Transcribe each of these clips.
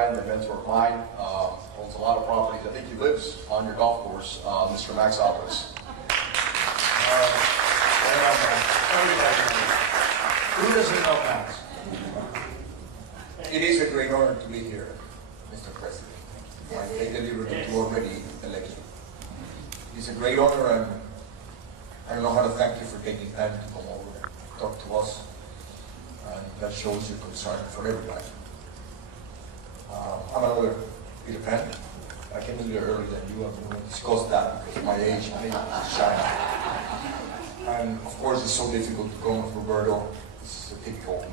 A mentor of mine, owns a lot of properties. I think he lives on your golf course, Mr. Max Opus. Who doesn't know Max? It is a great honor to be here, Mr. President. I take the liberty to already elect you. It's a great honor, and I don't know how to thank you for taking time to come over and talk to us. And that shows your concern for everybody. I'm another Peter Pan. I came a little earlier than you. I'm going to discuss that because of my age and shine. And of course, it's so difficult to come with Roberto. It's a typical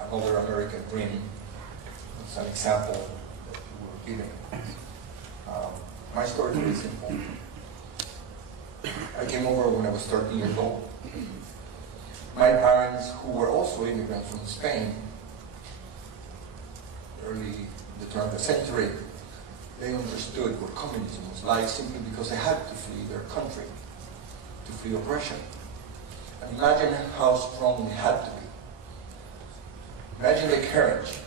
another American dream. It's an example that you were giving. My story is very simple. I came over when I was 13 years old. My parents, who were also immigrants from Spain, early the turn of the century, they understood what communism was like simply because they had to flee their country, to flee oppression. And imagine how strong they had to be. Imagine the courage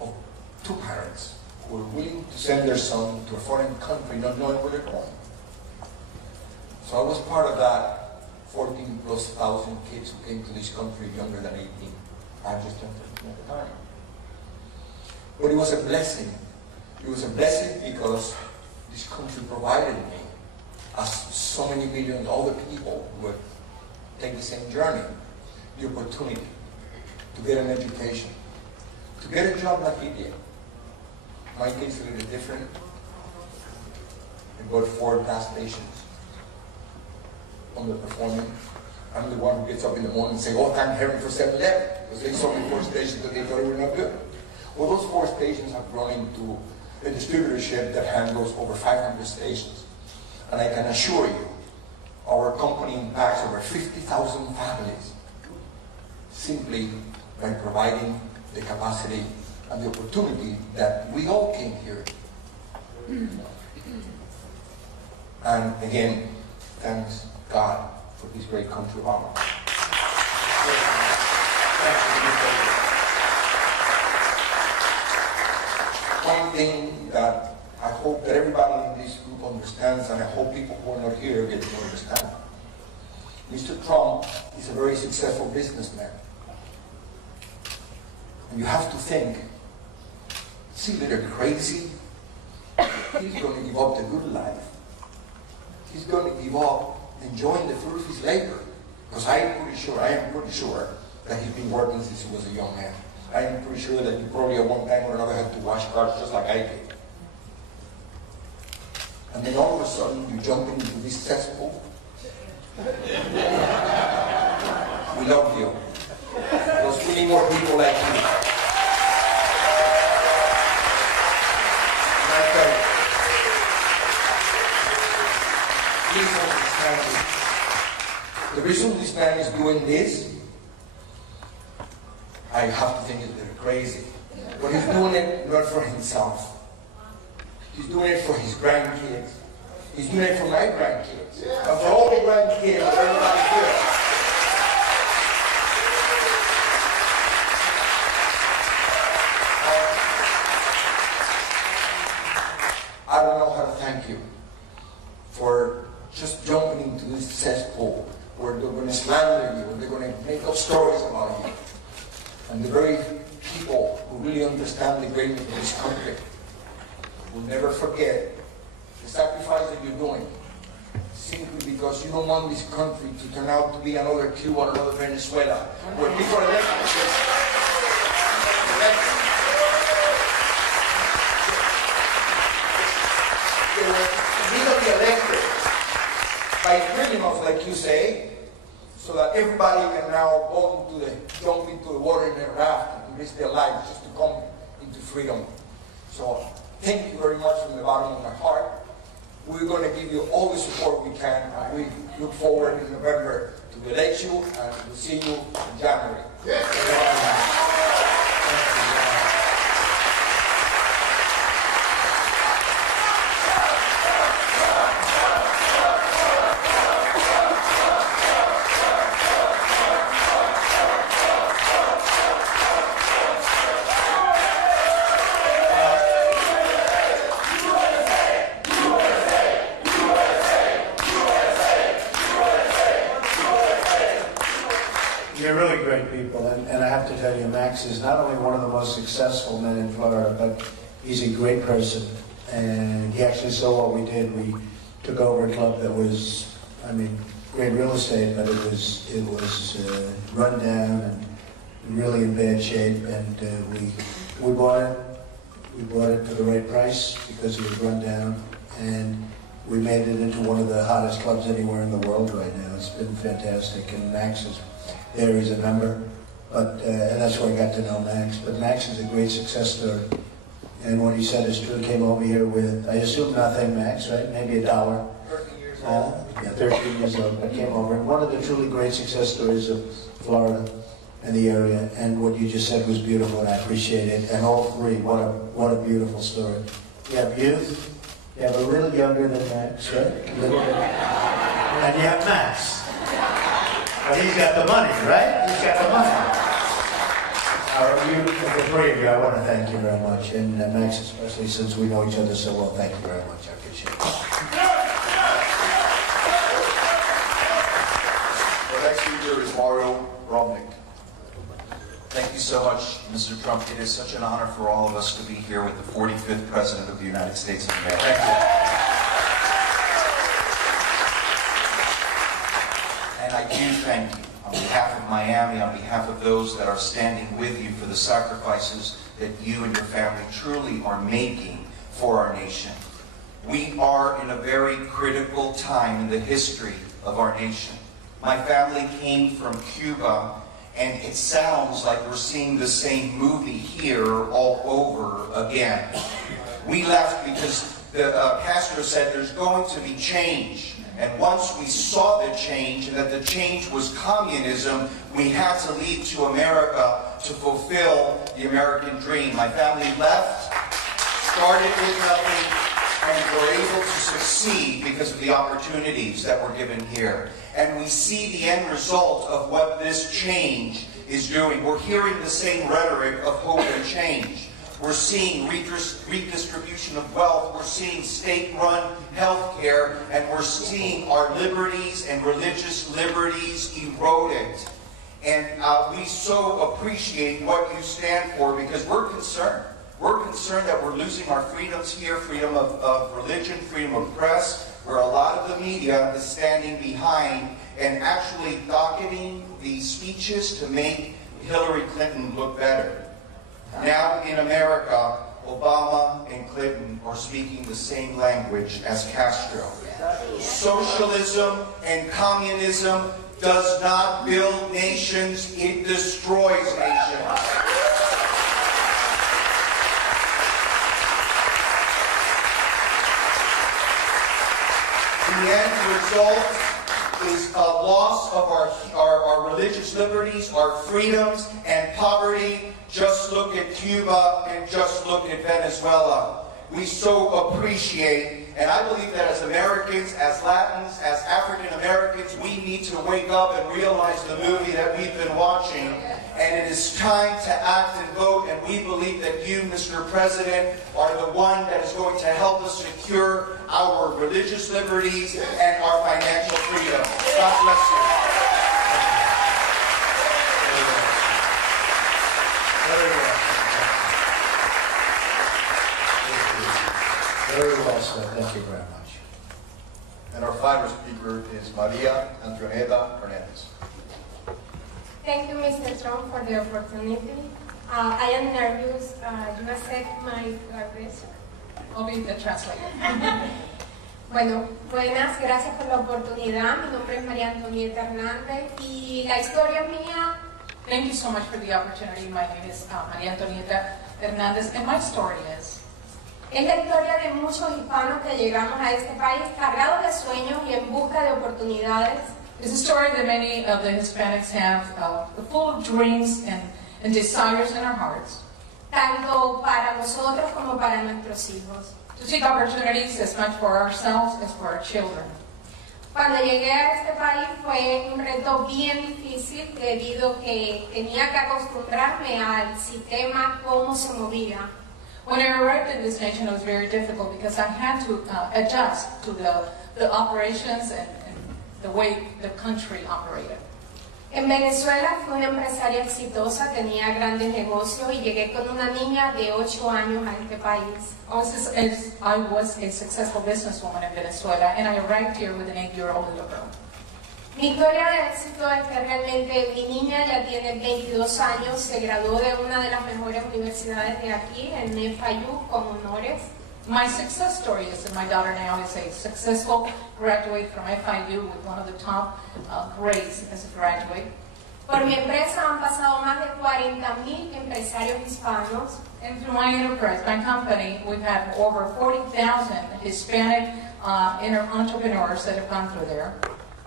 of two parents who were willing to send their son to a foreign country not knowing where they're going. So I was part of that 14,000+ kids who came to this country younger than 18. I just turned 13 at the time. But it was a blessing. It was a blessing because this country provided me, as so many millions of other people would take the same journey, the opportunity to get an education, to get a job like he did. My case is a little different. I got 4 gas stations underperforming. I'm the one who gets up in the morning and says, oh, thank heaven for 7-Eleven, because they saw me 4 stations that they thought were not good. Well, those 4 stations have grown into a distributorship that handles over 500 stations. And I can assure you, our company impacts over 50,000 families simply by providing the capacity and the opportunity that we all came here. And again, thanks God for this great country of ours. One thing that I hope that everybody in this group understands, and I hope people who are not here get to understand. Mr. Trump is a very successful businessman. And you have to think, is he a little crazy? He's going to give up the good life. He's going to give up enjoying the fruit of his labor. Because I am pretty sure that he's been working since he was a young man. I am pretty sure that you probably at one time or another had to wash cars just like I did. And then all of a sudden you jump into this cesspool. We love you. There's really more people like you. And I tell you, please understand this. The reason this man is doing this, I have to think it's a little crazy. But he's doing it not for himself. He's doing it for his grandkids. He's doing it for my grandkids. And for all the grandkids of everybody here. I don't know how to thank you for just jumping into this cesspool where they're going to slander you, and they're going to make up stories about you. And the very people who really understand the greatness of this country will never forget the sacrifice that you're doing, simply because you don't want this country to turn out to be another Cuba or another Venezuela, where people are elected. They were legally elected by criminals, like you say, so that everybody can now jump into the water in a raft and risk their lives just to come into freedom. So thank you very much from the bottom of my heart. We're going to give you all the support we can, and we look forward in November to elect you, and we'll see you in January. Yes. wonderful. And I have to tell you, Max is not only one of the most successful men in Florida, but he's a great person. And he actually saw what we did. We took over a club that was, I mean, great real estate, but it was run down and really in bad shape. And we bought it. We bought it for the right price because it was run down. And we made it into one of the hottest clubs anywhere in the world right now. It's been fantastic, and Max is there. He's a member, but and that's where I got to know Max. But Max is a great success story, and what he said is true. He came over here with, I assume, nothing, Max, right? Maybe $1. 13 years old. Yeah, 13 years old. I came over, and one of the truly great success stories of Florida and the area. And what you just said was beautiful, and I appreciate it. And all three, what a beautiful story. You have youth. You have a little younger than Max, right? And you have Max. But he's got the money, right? He's got the money. The three of you, I want to thank you very much. And Max especially, since we know each other so well, thank you very much. I appreciate it. The next speaker is Mario Romnick. Thank you so much, Mr. Trump. It is such an honor for all of us to be here with the 45th President of the United States of America. Thank you. And I do thank you on behalf of Miami, on behalf of those that are standing with you for the sacrifices that you and your family truly are making for our nation. We are in a very critical time in the history of our nation. My family came from Cuba, and it sounds like we're seeing the same movie here all over again. We left because Castro said there's going to be change. And once we saw the change, and that the change was communism, we had to leave to America to fulfill the American dream. My family left, started with nothing, and were able to succeed because of the opportunities that were given here. And we see the end result of what this change is doing. We're hearing the same rhetoric of hope and change. We're seeing redistribution of wealth. We're seeing state-run health care. And we're seeing our liberties and religious liberties eroded. And we so appreciate what you stand for because we're concerned. We're concerned that we're losing our freedoms here, freedom of religion, freedom of press, where a lot of the media is standing behind and actually docketing these speeches to make Hillary Clinton look better. Now in America, Obama and Clinton are speaking the same language as Castro. Socialism and communism does not build nations, it destroys nations. The end result is a loss of our religious liberties, our freedoms, and poverty. Just look at Cuba and just look at Venezuela. We so appreciate, and I believe that as Americans, as Latins, as African Americans, we need to wake up and realize the movie that we've been watching. And it is time to act and vote, and we believe that you, Mr. President, are the one that is going to help us secure our religious liberties and our financial freedom. God bless you. Very well said. Thank you very much. And our final speaker is Maria Antonieta Hernandez. Thank you, Mr. Trump, for the opportunity. I am nervous. You accept my request. I'll be the translator. Bueno, buenas, gracias por la oportunidad. Mi nombre es María Antonieta Hernández y la historia mía. Thank you so much for the opportunity. My name is María Antonieta Hernández, and my story is Es la historia de muchos hispanos que llegamos a este país cargados de sueños y en busca de oportunidades. It's a story that many of the Hispanics have, full of dreams and desires in our hearts. Tanto para nosotros como para nuestros hijos. To seek opportunities as much for ourselves as for our children. Cuando llegué a este país fue un reto bien difícil debido que tenía que acostumbrarme al sistema, cómo se movía. When I arrived in this nation, it was very difficult because I had to adjust to the operations and the way the country operated. En Venezuela fui una empresaria exitosa, tenía grandes negocios y llegué con una niña de 8 años a este país. I was a successful businesswoman in Venezuela, and I arrived here with an 8-year-old little girl. Mi historia de éxito es que realmente mi niña ya tiene 22 años, se graduó de una de las mejores universidades de aquí, en FIU, con honores. My success story is that my daughter now is a successful graduate from FIU with one of the top grades as a graduate. Por mi empresa han pasado más de 40,000 empresarios hispanos. And through my enterprise, my company, we've had over 40,000 Hispanic entrepreneurs that have gone through there.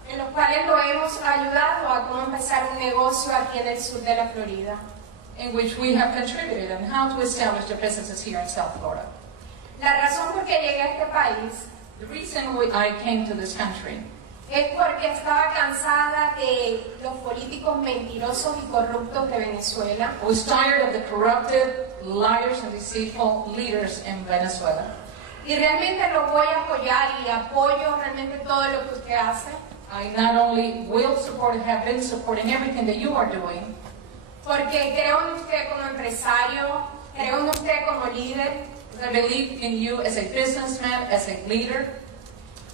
En los cuales lo hemos ayudado a cómo empezar un negocio aquí en el sur de la Florida. In which we have contributed on how to establish their businesses here in South Florida. La razón por qué llegué a este país The reason I came to this country es porque estaba cansada de los políticos mentirosos y corruptos de Venezuela. was tired of the corrupted, liars, and deceitful leaders in Venezuela. Y realmente lo voy a apoyar y apoyo realmente todo lo que usted hace. I not only will support and have been supporting everything that you are doing, Porque creo en usted como empresario, creo en usted como líder. I believe in you as a businessman, as a leader,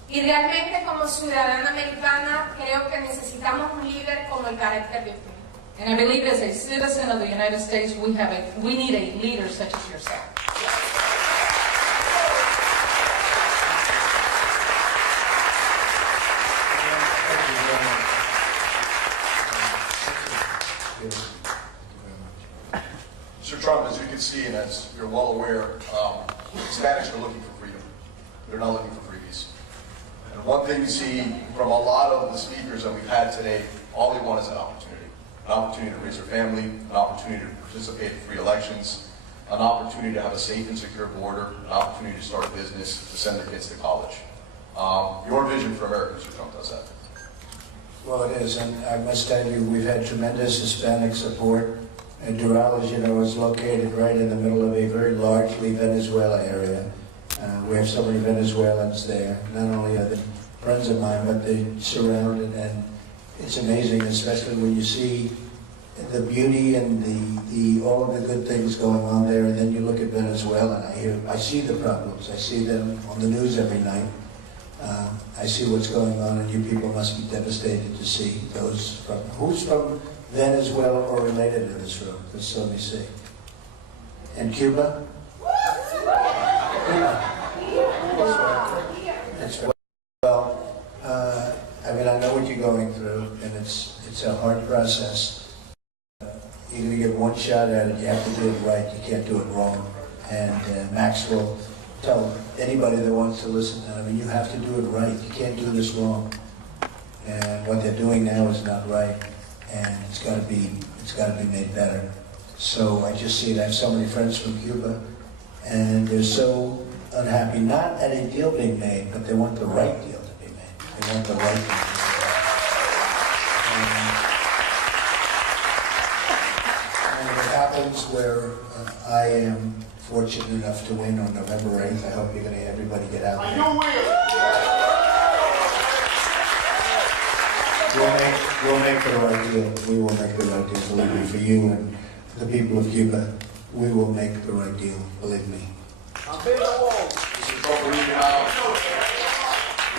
Y realmente como ciudadana americana creo que necesitamos un líder como el carácter de usted. and I believe as a citizen of the United States, we need a leader such as yourself. Mr. Trump, as you can see, and as you're well aware, Hispanics are looking for freedom. They're not looking for freebies. And one thing you see from a lot of the speakers that we've had today, all they want is an opportunity to raise their family, an opportunity to participate in free elections, an opportunity to have a safe and secure border, an opportunity to start a business, to send their kids to college. Your vision for America, Mr. Trump, does that. Well, it is, and I must tell you, we've had tremendous Hispanic support. And Doral, as you know, is located right in the middle of a very largely Venezuela area. We have so many Venezuelans there. Not only are they friends of mine, but they're surrounded, and it's amazing, especially when you see the beauty and the all of the good things going on there, and then you look at Venezuela, and I see the problems. I see them on the news every night. I see what's going on, and you people must be devastated to see those from who's from Venezuela or related to this room. Just let me see. And Cuba? That's right. Well, I mean, I know what you're going through, and it's a hard process. You're going to get one shot at it. You have to do it right. You can't do it wrong. And Max will tell anybody that wants to listen to him, I mean, you have to do it right. You can't do this wrong. And what they're doing now is not right. And it's got to be made better. So I just see it. I have so many friends from Cuba, and they're so unhappy, not at a deal being made, but they want the right deal to be made. They want the right deal to be made. And it happens where I am fortunate enough to win on November 8th. I hope you're going to everybody get out there. We'll make the right deal. We will make the right deal, believe me, for you and the people of Cuba. We will make the right deal, believe me. Mr. Trump, we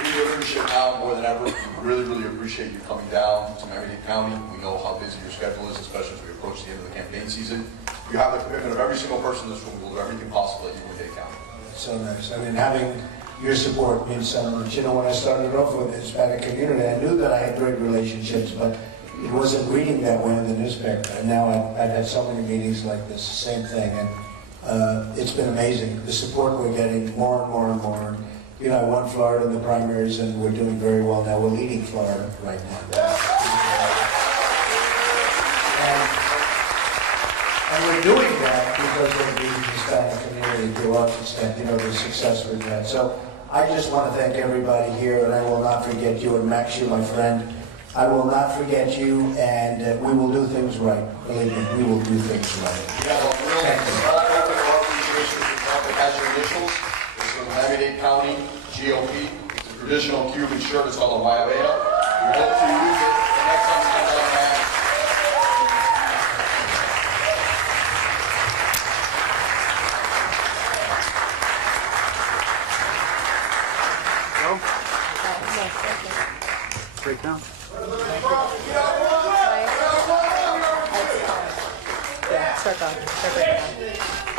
need your leadership now more than ever. We really, really appreciate you coming down to Miami-Dade County. We know how busy your schedule is, especially as we approach the end of the campaign season. You have the commitment of every single person in this room. We'll do everything possible at you in Dade County. That's so nice. I mean, having your support means so much. You know, when I started off with the Hispanic community, I knew that I had great relationships, but it wasn't reading that way in the newspaper. And now I've had so many meetings like this, same thing, and it's been amazing. The support we're getting more and more and more. You know, I won Florida in the primaries, and we're doing very well now. We're leading Florida right now. And we're doing that because of the Hispanic community to a large extent, you know, the success we've had. So I just want to thank everybody here, and I will not forget you. And Max, you're my friend. I will not forget you, and we will do things right. Believe me, we will do things right. We have a real open appreciation for Trump that has your initials. It's from Miami-Dade County, GOP. It's a traditional Cuban shirt. It's called a guayabera. We hope to use it the next time we come down it down. Yeah, start back down.